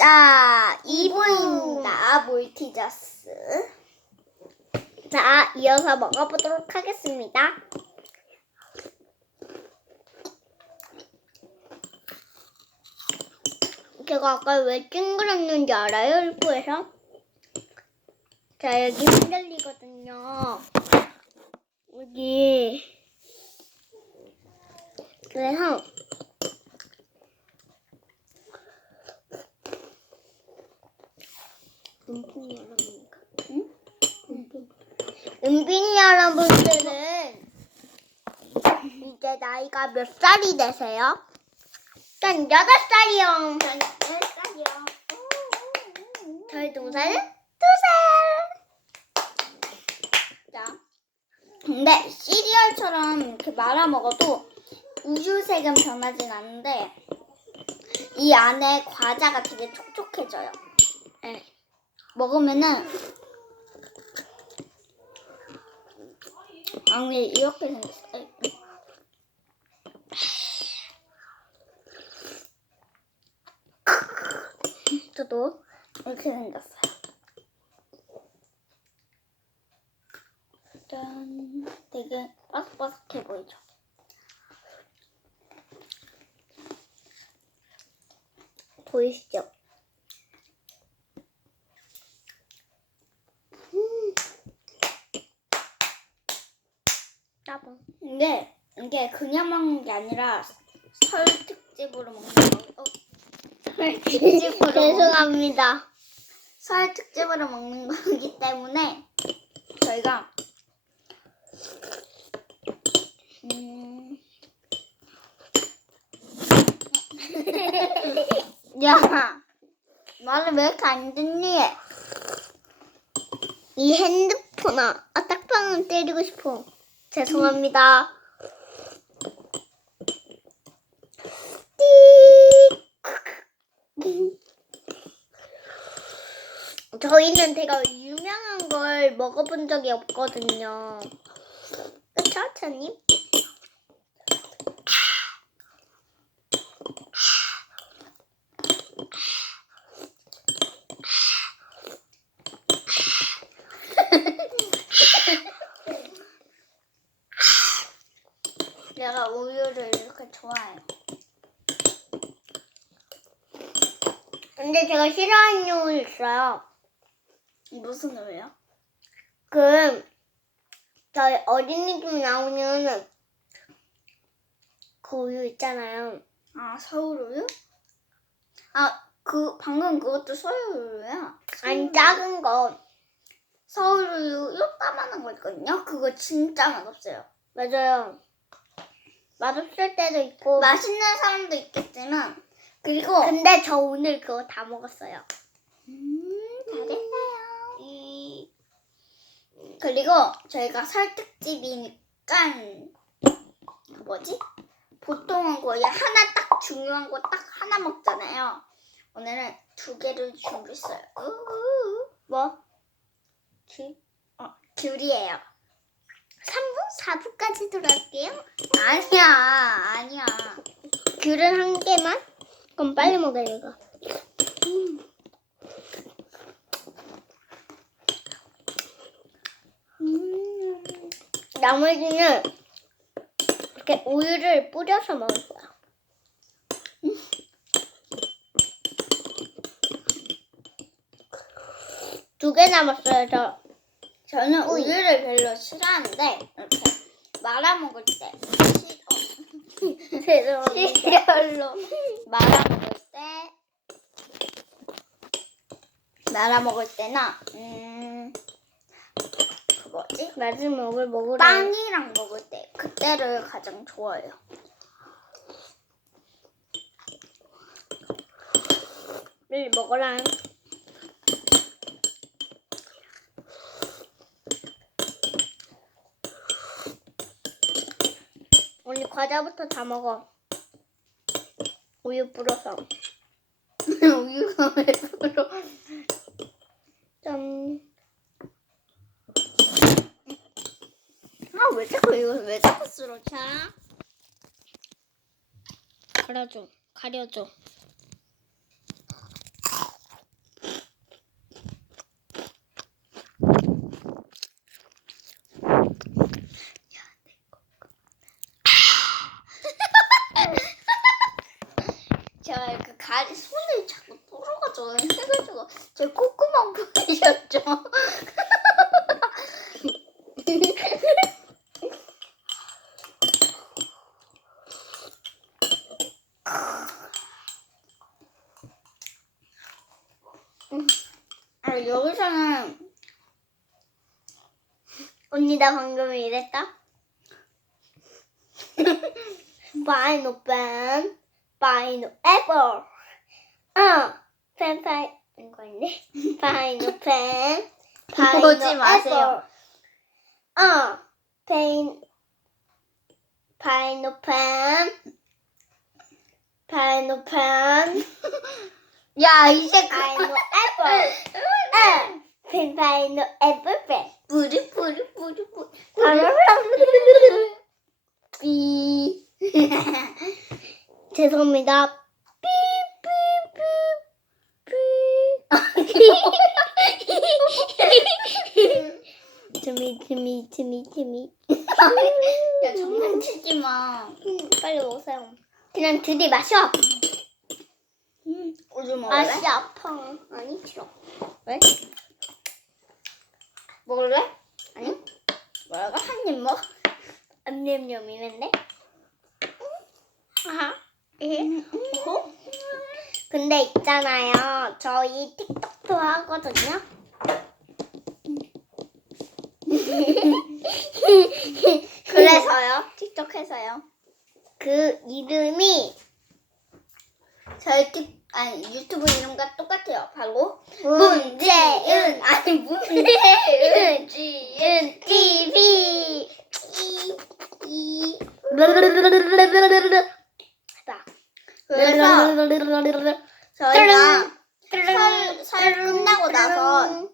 자, 2부입니다. 몰티저스. 자, 이어서 먹어보도록 하겠습니다. 제가 아까 왜 찡그렸는지 알아요? 1부에서? 자, 여기 흔들리거든요. 여기. 그래서 은빈이 여러분들은 이제 나이가 몇 살이 되세요? 전 8살이요. 전 10살이요. 저희 동생은 2살. 자, 근데 시리얼처럼 이렇게 말아 먹어도 우유색은 변하진 않는데 이 안에 과자가 되게 촉촉해져요. 네. 먹으면은 아니 이렇게 생겼어요. 저도 이렇게 생겼어요. 짠, 되게 바삭바삭해 보이죠? 보이시죠? 따봉. 근데 이게 그냥 먹는 게 아니라 설 특집으로 먹는 거. 특집으로 죄송합니다. 설 특집으로 먹는 거기 때문에 저희가 야, 말을 왜 이렇게 안 듣니? 이 핸드폰아, 딱방은 때리고 싶어. 죄송합니다. 저희는 되게 유명한 걸 먹어본 적이 없거든요. 그쵸, 차님? 내가 우유를 이렇게 좋아해요. 근데 제가 싫어하는 우유 있어요. 무슨 우유요? 저희 어린이집 나오는 그 우유 있잖아요. 아, 서울우유? 아, 방금 그것도 서울우유야? 아니, 작은 거. 서울우유 요따만한 거 있거든요? 그거 진짜 맛없어요. 맞아요. 맛없을 때도 있고 맛있는 사람도 있겠지만 그리고 근데 저 오늘 그거 다 먹었어요. 잘했어요. 그리고 저희가 설 특집이니까 뭐지? 보통은 거의 하나 딱 중요한 거 딱 하나 먹잖아요. 오늘은 2개를 준비했어요. 뭐? 귤이에요. 3부? 4부까지 들어갈게요. 아니야. 귤은 1개만? 그럼 빨리 먹어요, 이거. 나머지는 이렇게 우유를 뿌려서 먹을 거야. 2개 남았어요, 저는 우유를 별로 싫어하는데 이렇게 말아 먹을 때 시리얼로 말아 먹을 때나 그 뭐지? 마지막을 먹으러 빵이랑 먹을 때 그때를 가장 좋아해요. 빨리 먹어라. 언니 과자부터 다 먹어. 우유 불어서. 우유가 왜 불어? 짠. 아, 왜 자꾸 쓰러져? 가려줘. 왜 그 가리 손을 자꾸 뚫어가지고 해가지고 제 콧구멍 보이셨죠? 아, 여기서는 언니 나 방금 이랬다. 파인애플, 파인애플. 펜파인 이거 있네. 파인애플, 보지 마세요. 파인애플. 야, 이제 파인애플. 파인애플. 뿌리. 삐. 죄송합니다. 재미. 야, 장난치지 마. 빨리 먹으세요. 그냥 들이마셔. 오줌 먹을래? 맛이 아파. 아니 싫어. 왜? 먹을래? 아니? 뭐라고? 한 입 먹? 냠냠냠이는데? 아하. 어허? 근데 있잖아요. 저희 틱톡도 하거든요. 그래서요? 틱톡 해서요? 그 이름이 저희 유튜브 이름과 똑같아요. 바로 문재은. 아니 문재은 지은 TV. 그래서 저희가 설 끝나고 나서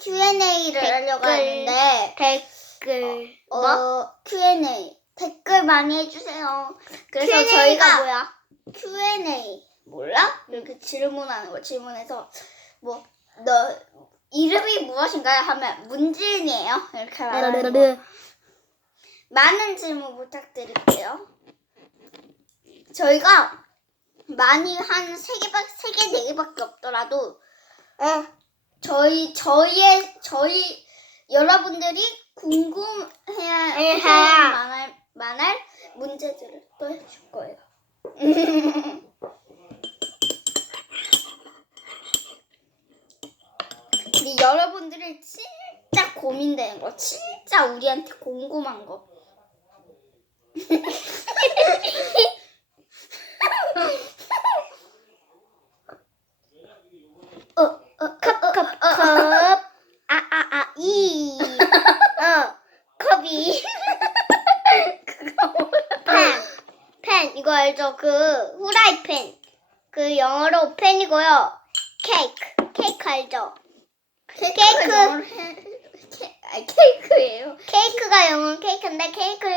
Q&A를 하려고 하는데 댓글 Q&A 댓글 많이 해주세요. 그래서 Q&A 가 저희가 뭐야? Q&A 몰라? 이렇게 질문하는 거. 질문해서 뭐 너 이름이 무엇인가요? 하면 문지은이에요. 이렇게 말하는 거. 많은 질문 부탁드릴게요. 저희가 많이 한 3개, 4개밖에 없더라도 저희 여러분들이 궁금해야 만할 문제들을 또 해줄 거예요. 근데 여러분들이 진짜 고민되는 거, 진짜 우리한테 궁금한 거. 컵. 이. 컵이. 펜. 이거 알죠? 그 후라이팬. 그 영어로 펜이고요. 케이크 알죠? 케이크예요. 케이크가 영어로 케이크인데 케이크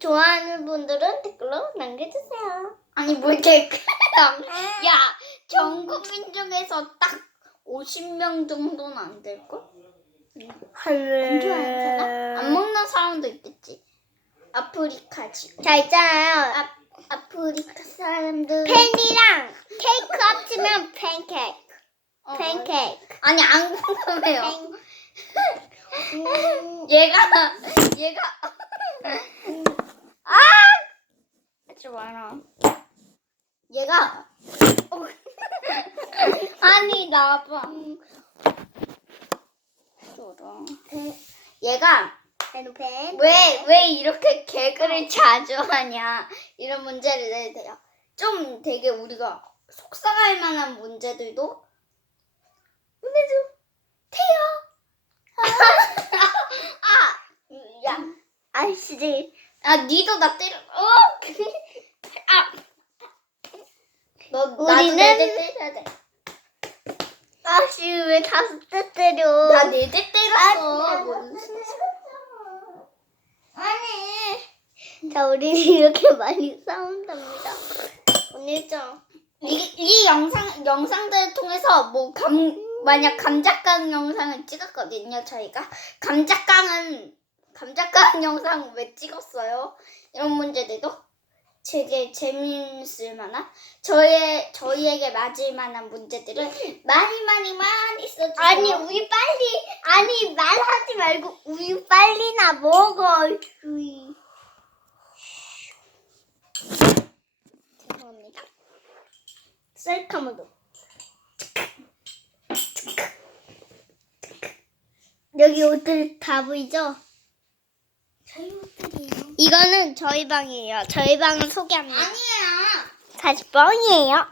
좋아하는 분들은 댓글로 남겨주세요. 아니 뭘 케이크야? 야, 전 국민 중에서 딱 50명 정도는 안 될걸? 안 좋아하는 사람? 안 먹는 사람도 있겠지. 아프리카지. 자 있잖아요. 아프리카 사람들. 펜이랑 케이크 합치면 팬케이크. 팬케이크. 아니 안 궁금해요. 얘가 하지 마라. 얘가 아니 나봐. 얘가 펜. 왜 이렇게 개그를 자주 하냐 이런 문제를 내도 돼요. 좀 되게 우리가 속상할 만한 문제들도 보내줘 돼요. 야, 아이씨. 니도 나 때려. 나도 우리는- 내대 때려야 돼. 아씨 왜 5대 때려? 나 내 대 때렸어. 아니. 자 우리는 이렇게 많이 싸운답니다. 오늘 좀 이 영상들을 통해서 만약 감자깡 영상을 찍었거든요. 저희가 감자깡 영상 왜 찍었어요? 이런 문제들도 되게 재미있을 만한 저희에게 맞을 만한 문제들을 많이 써주세요. 아니 말하지 말고 우유 빨리나 먹어. 우이. 죄송합니다. 셀카모도. 여기 옷들 다 보이죠? 저희 옷들이에요. 이거는 저희 방이에요. 저희 방을 소개합니다. 아니에요. 사실 뻥이에요.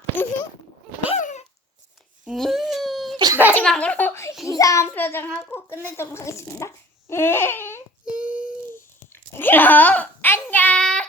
마지막으로 이상한 표정하고 끝내도록 하겠습니다. 그럼 안녕.